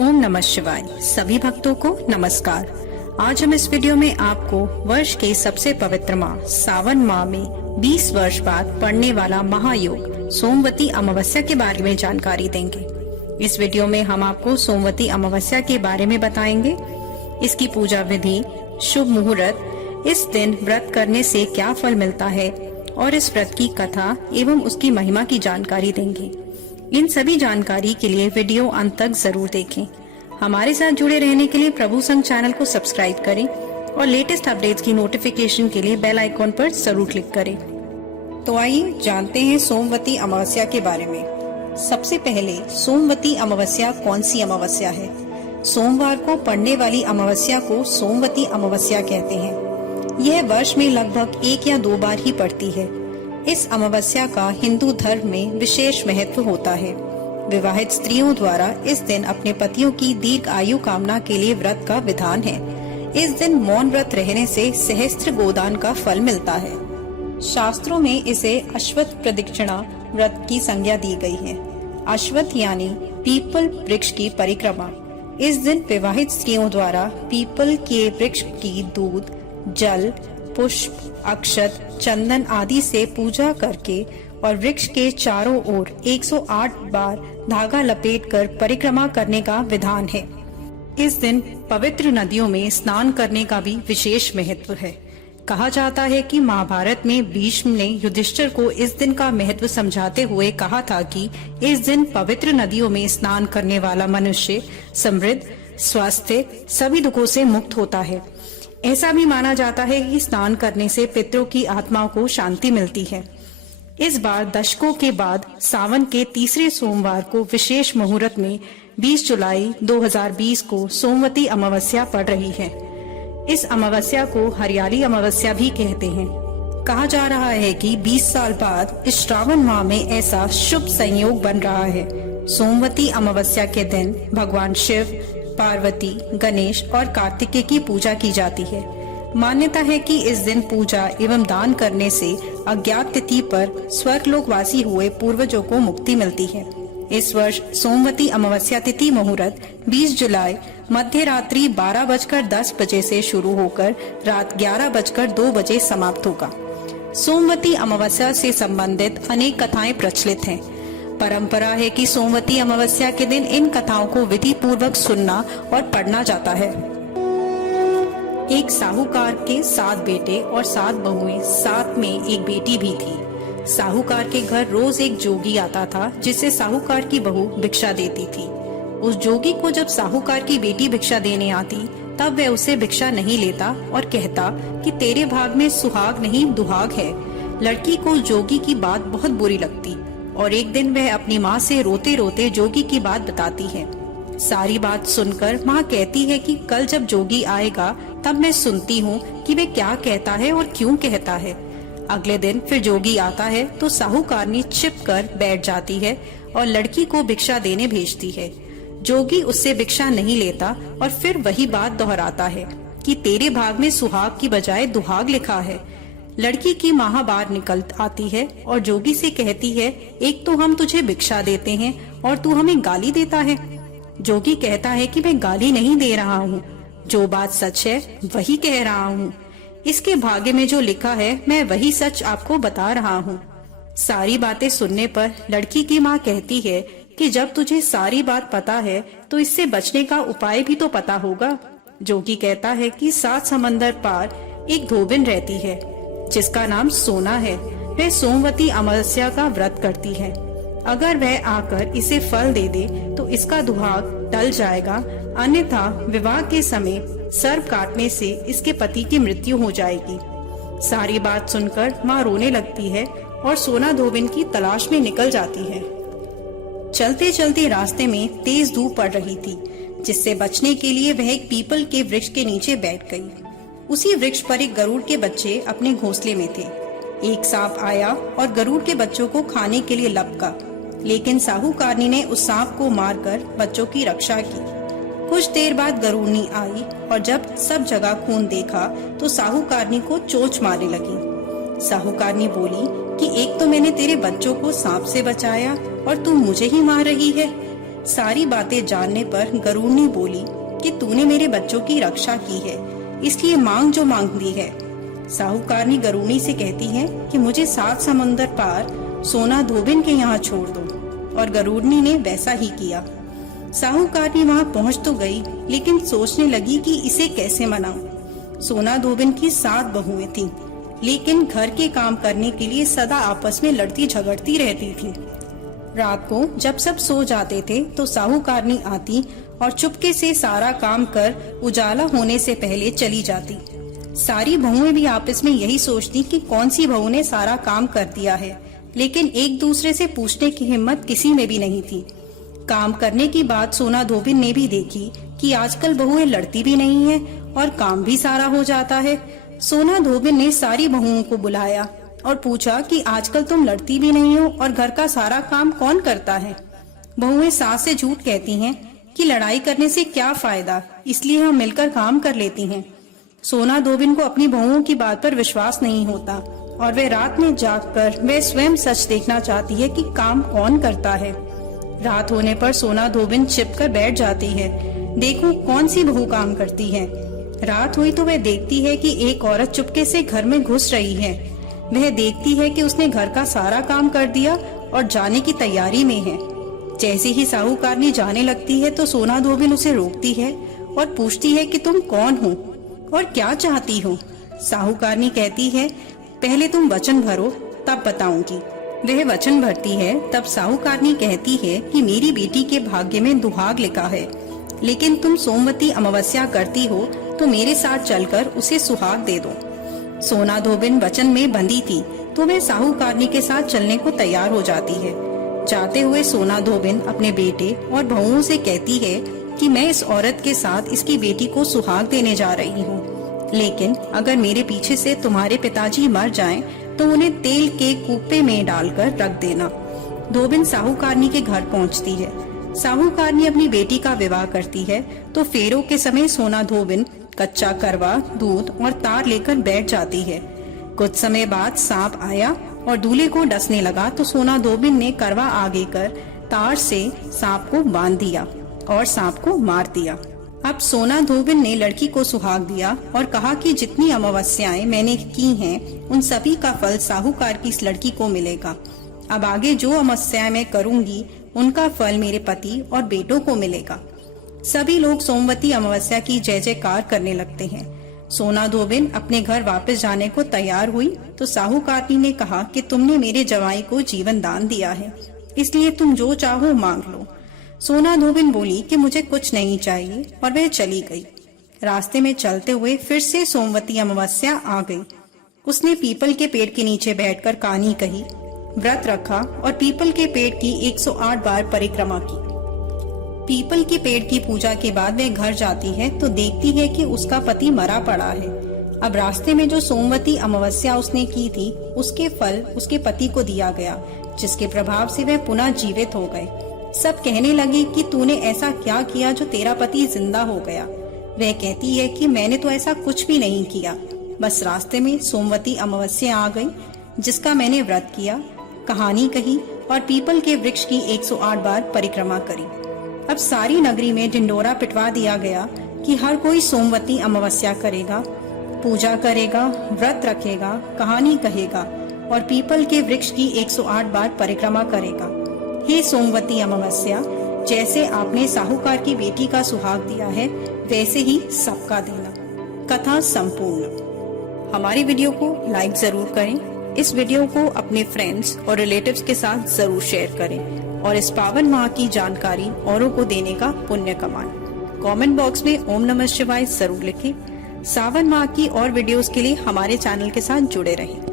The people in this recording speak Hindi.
ओम नमः शिवाय। सभी भक्तों को नमस्कार। आज हम इस वीडियो में आपको वर्ष के सबसे पवित्र माह सावन माह में 20 वर्ष बाद पड़ने वाला महायोग सोमवती अमावस्या के बारे में जानकारी देंगे। इस वीडियो में हम आपको सोमवती अमावस्या के बारे में बताएंगे, इसकी पूजा विधि, शुभ मुहूर्त, इस दिन व्रत करने से क्या फल मिलता है और इस व्रत की कथा एवं उसकी महिमा की जानकारी देंगे। इन सभी जानकारी के लिए वीडियो अंत तक जरूर देखें। हमारे साथ जुड़े रहने के लिए प्रभु संघ चैनल को सब्सक्राइब करें और लेटेस्ट अपडेट्स की नोटिफिकेशन के लिए बेल आइकॉन पर जरूर क्लिक करें। तो आइए जानते हैं सोमवती अमावस्या के बारे में। सबसे पहले सोमवती अमावस्या कौन सी अमावस्या है? सोमवार को पड़ने वाली अमावस्या को सोमवती अमावस्या कहते हैं। यह वर्ष में लगभग 1 या 2 बार ही पड़ती है। इस अमावस्या का हिंदू धर्म में विशेष महत्व होता है। विवाहित स्त्रियों द्वारा इस दिन अपने पतियों की दीर्घ आयु कामना के लिए व्रत का विधान है। इस दिन मौन व्रत रहने से सहस्त्र गोदान का फल मिलता है। शास्त्रों में इसे अश्वत्थ प्रदक्षिणा व्रत की संज्ञा दी गई है। अश्वत्थ यानी पीपल वृक्ष की परिक्रमा। इस दिन विवाहित स्त्रियों द्वारा पीपल के वृक्ष की दूध, जल, पुष्प, अक्षत, चंदन आदि से पूजा करके और वृक्ष के चारों ओर 108 बार धागा लपेटकर परिक्रमा करने का विधान है। इस दिन पवित्र नदियों में स्नान करने का भी विशेष महत्व है। कहा जाता है कि महाभारत में भीष्म ने युधिष्ठिर को इस दिन का महत्व समझाते हुए कहा था कि इस दिन पवित्र नदियों में स्नान करने वाला मनुष्य समृद्ध, स्वस्थ, सभी दुखों से मुक्त होता है। ऐसा भी माना जाता है कि स्नान करने से पितरों की आत्माओं को शांति मिलती है। इस बार दशकों के बाद सावन के तीसरे सोमवार को विशेष मुहूर्त में 20 जुलाई 2020 को सोमवती अमावस्या पड़ रही है। इस अमावस्या को हरियाली अमावस्या भी कहते हैं। कहा जा रहा है कि 20 साल बाद इस श्रावण माह में ऐसा शुभ संयोग बन रहा है। सोमवती अमावस्या के दिन भगवान शिव, पार्वती, गणेश और कार्तिकेय की पूजा की जाती है। मान्यता है कि इस दिन पूजा एवं दान करने से अज्ञात तिथि पर स्वर्गलोकवासी हुए पूर्वजों को मुक्ति मिलती है। इस वर्ष सोमवती अमावस्या तिथि मुहूर्त 20 जुलाई मध्य रात्रि 12:10 बजे से शुरू होकर रात 11:02 बजे समाप्त होगा। सोमवती अमावस्या से संबंधित अनेक कथाएं प्रचलित हैं। परंपरा है कि सोमवती अमावस्या के दिन इन कथाओं को विधि पूर्वक सुनना और पढ़ना जाता है। एक साहूकार के 7 बेटे और 7 बहुएं, साथ में एक बेटी भी थी। साहूकार के घर रोज एक जोगी आता था जिसे साहूकार की बहू भिक्षा देती थी। उस जोगी को जब साहूकार की बेटी भिक्षा देने आती तब वह उसे भिक्षा नहीं लेता और कहता कि तेरे भाग में सुहाग नहीं दुहाग है। लड़की को जोगी की बात बहुत बुरी लगती और एक दिन वह अपनी माँ से रोते रोते जोगी की बात बताती है। सारी बात सुनकर माँ कहती है कि कल जब जोगी आएगा तब मैं सुनती हूँ कि वह क्या कहता है और क्यों कहता है। अगले दिन फिर जोगी आता है तो साहूकारनी छिप कर बैठ जाती है और लड़की को भिक्षा देने भेजती है। जोगी उससे भिक्षा नहीं लेता और फिर वही बात दोहराता है कि तेरे भाग में सुहाग की बजाय दुहाग लिखा है। लड़की की माँ बाहर निकल आती है और जोगी से कहती है, एक तो हम तुझे भिक्षा देते हैं और तू हमें गाली देता है। जोगी कहता है कि मैं गाली नहीं दे रहा हूँ, जो बात सच है वही कह रहा हूँ। इसके भाग्य में जो लिखा है मैं वही सच आपको बता रहा हूँ। सारी बातें सुनने पर लड़की की माँ कहती है कि जब तुझे सारी बात पता है तो इससे बचने का उपाय भी तो पता होगा। जोगी कहता है कि 7 समंदर पार एक धोबिन रहती है जिसका नाम सोना है। वह सोमवती अमावस्या का व्रत करती है। अगर वह आकर इसे फल दे दे तो इसका दुहाग टल जाएगा, अन्यथा विवाह के समय सर्प काटने से इसके पति की मृत्यु हो जाएगी। सारी बात सुनकर माँ रोने लगती है और सोना धोबिन की तलाश में निकल जाती है। चलते चलते रास्ते में तेज धूप पड़ रही थी, जिससे बचने के लिए वह एक पीपल के वृक्ष के नीचे बैठ गई। उसी वृक्ष पर एक गरुड़ के बच्चे अपने घोंसले में थे। एक सांप आया और गरुड़ के बच्चों को खाने के लिए लपका, लेकिन साहूकारनी ने उस सांप को मारकर बच्चों की रक्षा की। कुछ देर बाद गरुड़नी आई और जब सब जगह खून देखा तो साहूकारनी को चोंच मारने लगी। साहूकारनी बोली कि एक तो मैंने तेरे बच्चों को सांप से बचाया और तू मुझे ही मार रही है। सारी बातें जानने पर गरुड़नी बोली कि तूने मेरे बच्चों की रक्षा की है, इसलिए मांग जो मांगती है। साहूकारनी गरुड़नी से कहती है कि मुझे 7 समुंदर पार सोना धोबिन के यहाँ छोड़ दो, और गरुड़नी ने वैसा ही किया। साहूकारनी वहाँ पहुँच तो गई, लेकिन सोचने लगी कि इसे कैसे मनाऊं। सोना धोबिन की 7 बहुएं थीं, लेकिन घर के काम करने के लिए सदा आपस में लड़ती झगड़ती रहती थीं। रात को जब सब सो जाते थे तो साहूकारनी आती और चुपके से सारा काम कर उजाला होने से पहले चली जाती। सारी बहुएं भी आपस में यही सोचती कि कौन सी बहू ने सारा काम कर दिया है, लेकिन एक दूसरे से पूछने की हिम्मत किसी में भी नहीं थी। काम करने की बात सोना धोबिन ने भी देखी कि आजकल बहुएं लड़ती भी नहीं है और काम भी सारा हो जाता है। सोना धोबिन ने सारी बहुओं को बुलाया और पूछा कि आजकल तुम लड़ती भी नहीं हो और घर का सारा काम कौन करता है। बहुएं सास से झूठ कहती हैं कि लड़ाई करने से क्या फायदा, इसलिए हम मिलकर काम कर लेती हैं। सोना धोबिन को अपनी बहुओं की बात पर विश्वास नहीं होता और वह रात में जागकर वह स्वयं सच देखना चाहती है कि काम कौन करता है। रात होने पर सोना धोबिन छिपकर बैठ जाती है, देखो कौन सी बहू काम करती है। रात हुई तो वह देखती है कि एक औरत चुपके से घर में घुस रही है। वह देखती है कि उसने घर का सारा काम कर दिया और जाने की तैयारी में है। जैसे ही साहूकारनी जाने लगती है तो सोना धोबिन उसे रोकती है और पूछती है कि तुम कौन हो और क्या चाहती हो। साहूकारनी कहती है, पहले तुम वचन भरो तब बताऊंगी। वह वचन भरती है। तब साहूकारनी कहती है कि मेरी बेटी के भाग्य में दुहाग लिखा है, लेकिन तुम सोमवती अमावस्या करती हो तो मेरे साथ चलकर उसे सुहाग दे दो। सोना धोबिन वचन में बंधी थी तो वह साहूकारनी के साथ चलने को तैयार हो जाती है। जाते हुए सोना धोबिन अपने बेटे और बहुओं से कहती है कि मैं इस औरत के साथ इसकी बेटी को सुहाग देने जा रही हूँ, लेकिन अगर मेरे पीछे से तुम्हारे पिताजी मर जाएं तो उन्हें तेल के कूपे में डालकर रख देना। धोबिन साहूकारनी के घर पहुँचती है। साहूकारनी अपनी बेटी का विवाह करती है तो फेरों के समय सोना धोबिन कच्चा करवा, दूध और तार लेकर बैठ जाती है। कुछ समय बाद सांप आया और दूल्हे को डसने लगा तो सोना धोबिन ने करवा आगे कर तार से सांप को बांध दिया और सांप को मार दिया। अब सोना धोबिन ने लड़की को सुहाग दिया और कहा कि जितनी अमावस्याएं मैंने की हैं उन सभी का फल साहूकार की इस लड़की को मिलेगा। अब आगे जो अमावस्याएं मैं करूंगी उनका फल मेरे पति और बेटों को मिलेगा। सभी लोग सोमवती अमावस्या की जय जयकार करने लगते हैं। सोना धोबिन अपने घर वापस जाने को तैयार हुई तो साहूकारनी ने कहा कि तुमने मेरे जवाई को जीवन दान दिया है, इसलिए तुम जो चाहो मांग लो। सोना धोबिन बोली कि मुझे कुछ नहीं चाहिए और वह चली गई। रास्ते में चलते हुए फिर से सोमवती अमावस्या आ गई। उसने पीपल के पेड़ के नीचे बैठकर कहानी कही, व्रत रखा और पीपल के पेड़ की 108 बार परिक्रमा की। पीपल के पेड़ की पूजा के बाद वह घर जाती है तो देखती है कि उसका पति मरा पड़ा है। अब रास्ते में जो सोमवती अमावस्या उसने की थी उसके फल उसके पति को दिया गया, जिसके प्रभाव से वह पुनः जीवित हो गए। सब कहने लगे कि तूने ऐसा क्या किया जो तेरा पति जिंदा हो गया। वह कहती है कि मैंने तो ऐसा कुछ भी नहीं किया, बस रास्ते में सोमवती अमावस्या आ गई जिसका मैंने व्रत किया, कहानी कही और पीपल के वृक्ष की 108 बार परिक्रमा करी। अब सारी नगरी में ढिंडोरा पिटवा दिया गया कि हर कोई सोमवती अमावस्या करेगा, पूजा करेगा, व्रत रखेगा, कहानी कहेगा और पीपल के वृक्ष की 108 बार परिक्रमा करेगा। हे सोमवती अमावस्या, जैसे आपने साहूकार की बेटी का सुहाग दिया है वैसे ही सबका देना। कथा संपूर्ण। हमारी वीडियो को लाइक जरूर करें। इस वीडियो को अपने फ्रेंड्स और रिलेटिव्स के साथ जरूर शेयर करें और इस पावन माह की जानकारी औरों को देने का पुण्य कमाएं। कमेंट बॉक्स में ओम नमः शिवाय जरूर लिखें। सावन माह की और वीडियोस के लिए हमारे चैनल के साथ जुड़े रहें।